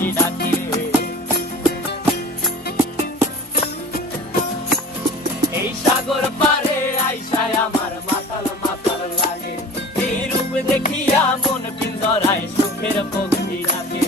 পাখি ডাকে। এই সাগর পারে আইসায় আমার মাতাল মাতাল লাগে, এই রূপ দেখিয়া মন পিঞ্জরায় সুখের পক্ষী ডাকে।